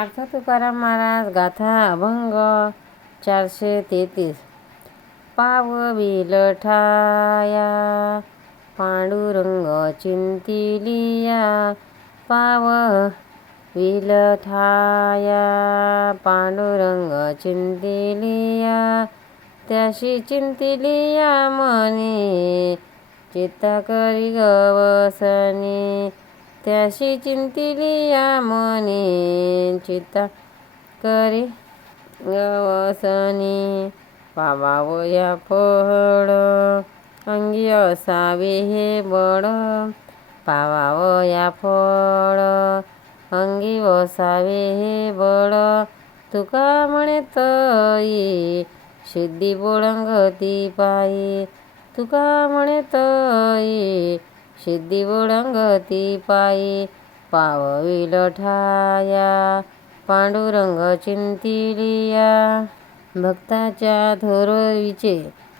अर्थ तुकाराम महाराज गाथा अभंग चारशे तेहतीस पाव विलठाया पांडुरंग चिंतिलिया पाव विलठाया पांडुरंग चिंतिलिया त्याशी चिंतिलिया मनी चित्ता करी गवसनी त्याशी चिंतिलिया मनी चित्ता करी गवसनी पावावया फळ अंगी असावे हे बळ. पावावया फळ अंगी वसावे हे बळ. तुका म्हणे तई सिद्धी बोळंगती पायी. तुका म्हणे तई सिद्धी बोळंगती पायी पावविल ठाया पांडुरंग चिंतिलिया. भक्ताच्या थोरवीचे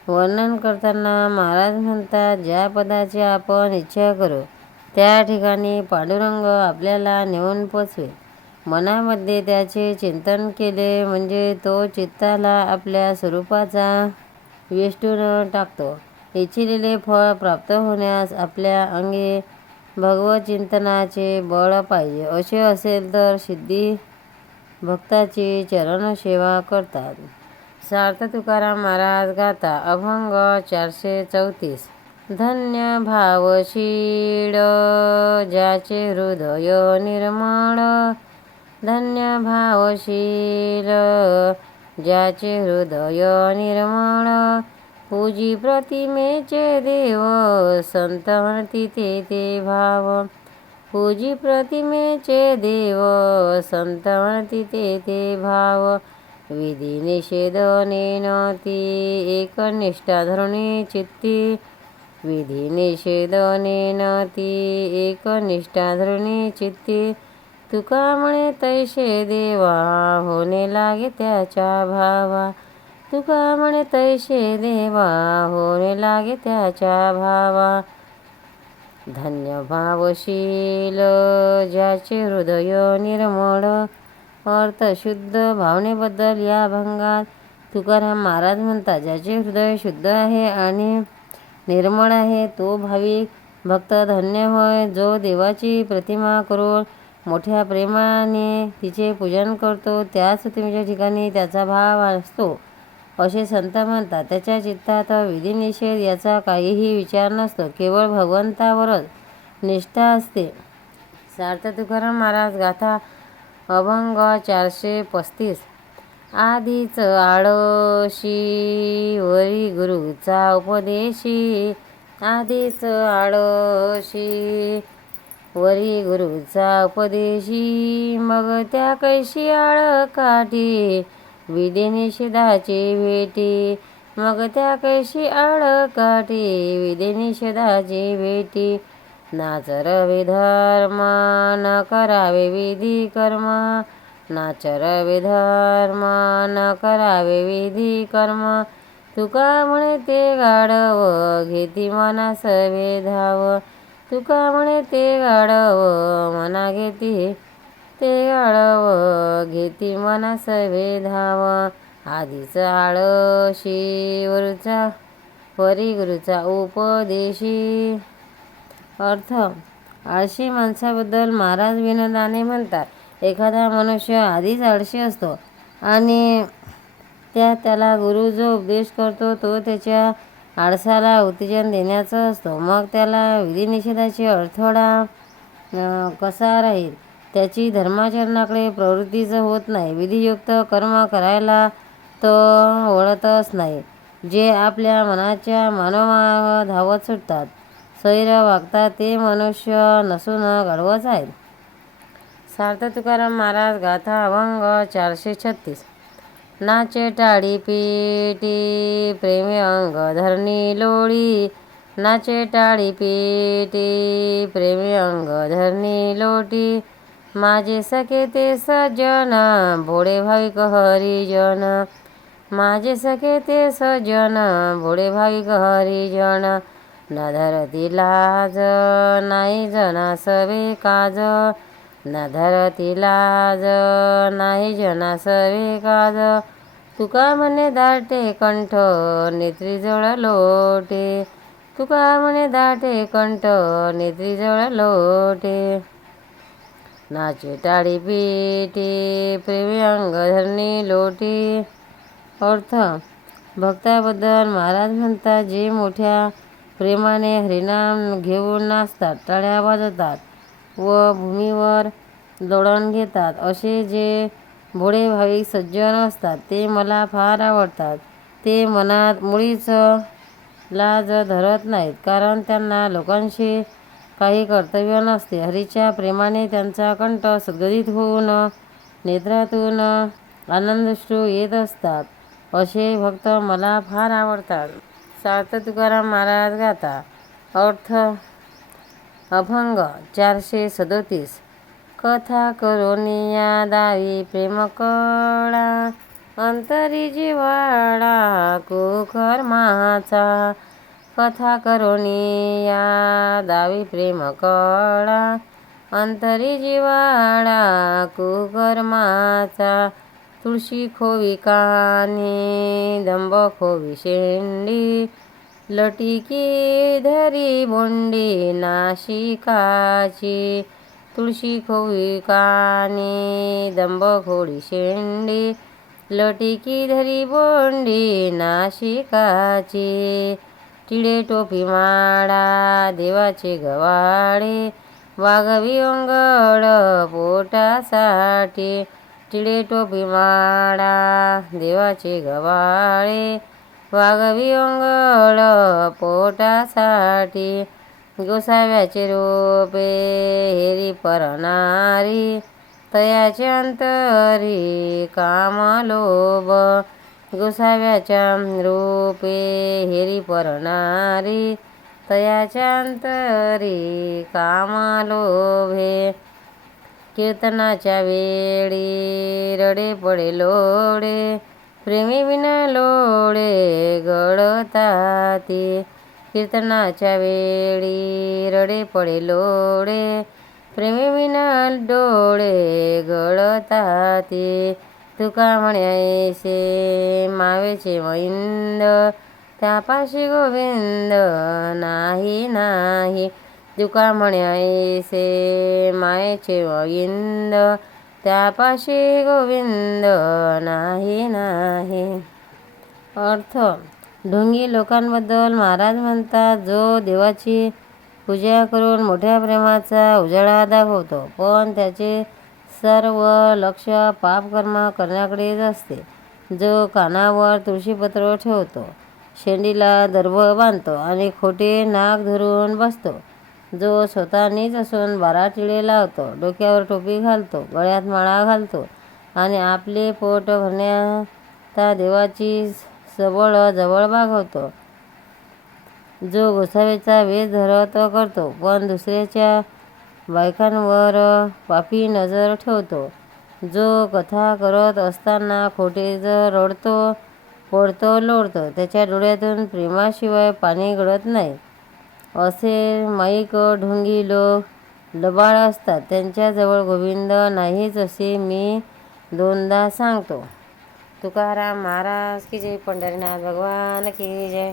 वर्णन करताना महाराज म्हणतात ज्या पदाची आपण इच्छा करू त्या ठिकाणी पांडुरंग आपल्याला नेऊन पोचवे. मनामध्ये त्याचे चिंतन केले म्हणजे तो चित्ताला आपल्या स्वरूपाचा वेष्टून टाकतो. इच्छिलेले फळ प्राप्त होण्यास आपल्या अंगी भगवचिंतनाचे बळ पाहिजे. असे असेल तर सिद्धी भक्ताची चरणसेवा करतात. सार्थ तुकाराम महाराज गाता अभंग चारशे चौतीस. धन्य भावशीळ ज्याचे हृदय निर्मळ. धन्य भावशील ज्याचे हृदय निर्मळ. पूजी प्रतिमेचे देव संत तिथे ते भाव. पूजी प्रतिमेचे देव संत तिथे ते भाव. विधी निषेध नेनती एकनिष्ठा धरुणी चित्ती. विधी निषेध नेनती एकनिष्ठा धरुणी चित्ती. तुका म्हणे तैसे देवा होणे लागे त्याच्या भावा. तुका म्हणे तैसे देवा होणे लागे त्याच्या भावा. धन्य भावशील ज्याचे हृदय निर्मळ अर्थ शुद्ध भावनेबद्दल या भंगात. तुकाराम महाराज म्हणतात ज्याचे हृदय शुद्ध आहे आणि निर्मळ आहे तो भाविक भक्त धन्य होय. जो देवाची प्रतिमा करून मोठ्या प्रेमाने तिचे पूजन करतो त्याच तुमच्या ठिकाणी त्याचा भाव असतो. असे संत म्हणतात. त्याच्या चित्तात विधिनिषेध याचा काहीही विचार नसतो. केवळ भगवंतावरच निष्ठा असते. सार्थ तुकाराम महाराज गाथा अभंग चारशे पस्तीस. आधीच आळशी वरी गुरुचा उपदेशी. आधीच आळशी वरी गुरुचा उपदेशी. मग त्या कैशी आळ काठी? विधिनिषेधाची भेटी. मग त्या कैशी आळ काठी विधी भेटी. नाचर विधर्म न करावे विधी कर्म नाचर विधर्म न करावे विधी कर्म तुका म्हणे ते गाडव घेती मनास वेधाव तुका म्हणे ते गाडव मना घेती ते आळव घेती मनास वेधाव. आधीच आळशी वरुचा वरी गुरुचा उपदेशी. अर्थ आळशी माणसाबद्दल महाराज विनोदाने म्हणतात एखादा मनुष्य आधीच आळशी असतो आणि त्या त्याला गुरु जो उपदेश करतो तो त्याच्या आळसाला उत्तेजन देण्याचा असतो. मग त्याला विधिनिषेधाची अडथळा कसा राहील? त्याची धर्माचरणाकडे प्रवृत्तीच होत नाही. विधियुक्त कर्म करायला तो वळतच नाही. जे आपल्या मनाच्या मानवा धावत सुटतात. सैर वागतात ते मनुष्य नसून गाढवच आहेत. सार्थ तुकाराम महाराज गाथा अभंग चारशे छत्तीस. नाचे टाळी पेटी प्रेमे अंग धरणी लोळी. नाचे टाळी पेटी प्रेमे अंग धरणी लोटी. माझे सखे ते सजन भोळे भाविक हरिजन माझे सखे ते सजन भोळे भाविक हरिजन न धरती लाज नाही जना सवे काज. न धरती लाज नाही जना सवे काज. तुका म्हणे दाटे कंठ नेत्रीजवळ लोटे. तुका म्हणे दाटे कंठ नेत्रीजवळ लोटे. नाचे टाळी पेटी प्रेमी धरणी लोटी अर्थ. भक्ताबद्दल महाराज म्हणतात जे मोठ्या प्रेमाने हरिनाम घेऊन नाचतात टाळ्या वाजवतात व भूमीवर लोळण घेतात. असे जे भोळे भाविक सज्जन असतात ते मला फार आवडतात. ते मनात मुळीच लाज धरत नाहीत कारण त्यांना लोकांशी काही कर्तव्य नसते. हरीच्या प्रेमाने त्यांचा कंठ सद्गदित होऊन नेत्रातून आनंदश्रू येत असतात. असे भक्त मला फार आवडतात. सार्थ तुकाराम महाराज गाता अर्थ अभंग चारशे सदोतीस. कथा करोनिया दावी प्रेम कळा. अंतरी जिवाळा कुकर कथा करोनिया दावी प्रेम कळा अंतरी जिवाळा कुकर माचा तुळशी खोवी कानी दंब खोवी शेंडी लटिकी धरी बोंडी नाशिकाची तुळशी खोवी कानी दंब खोडी शेंडी लटिकी धरी बोंडी नाशिकाची टिळे टोपी माळा देवाचे गवाळे वाघवी अंगड पोटासाठी. टिळे टोपी माळा देवाचे गवाळे वाघवी अंगळ पोटासाठी. गोसाव्याचे रोपे हेरी परणारी तयाचे अंतरी कामलोभ. गोसाव्याच्या रूपे हेरी परणारी तयाच्या अंतरी कामालोभे कीर्तनाच्या वेळी रडे पडे लोळे प्रेमी विना लोळे गळताती कीर्तनाच्या वेळी रडे पडे लोळे प्रेमी विना डोळे गळताती तुका म्हणे ऐसे मावेचे मैंद त्यापाशी गोविंद नाही नाही. तुका म्हणे ऐसे मायेचे गोविंद त्यापाशी गोविंद नाही नाही. अर्थ ढोंगी लोकांबद्दल महाराज म्हणतात जो देवाची पूजा करून मोठ्या प्रेमाचा उजाळा दाखवतो पण त्याचे सर्व लक्ष पापकर्म करण्याकडेच असते. जो कानावर तुळशीपत्र ठेवतो शेंडीला दर्भ बांधतो आणि खोटे नाक धरून बसतो. जो स्वतःनीच असून बारा टिळे लावतो डोक्यावर टोपी घालतो गळ्यात माळा घालतो आणि आपले पोट भरण्याता देवाची सबळ जवळ बागवतो जो गोसावेचा वेध धरत करतो पण दुसऱ्याच्या बायकांवर पापी नजर ठेवतो. जो कथा करत असताना खोटे जर रडतो पडतो लोळतो त्याच्या डोळ्यातून प्रेमाशिवाय पाणी गळत नाही. असे माईक ढोंगी लोक लबाळ असतात. त्यांच्याजवळ गोविंद नाहीच असे मी दोनदा सांगतो. तुकाराम महाराज की जय पंढरीनाथ भगवान की जय.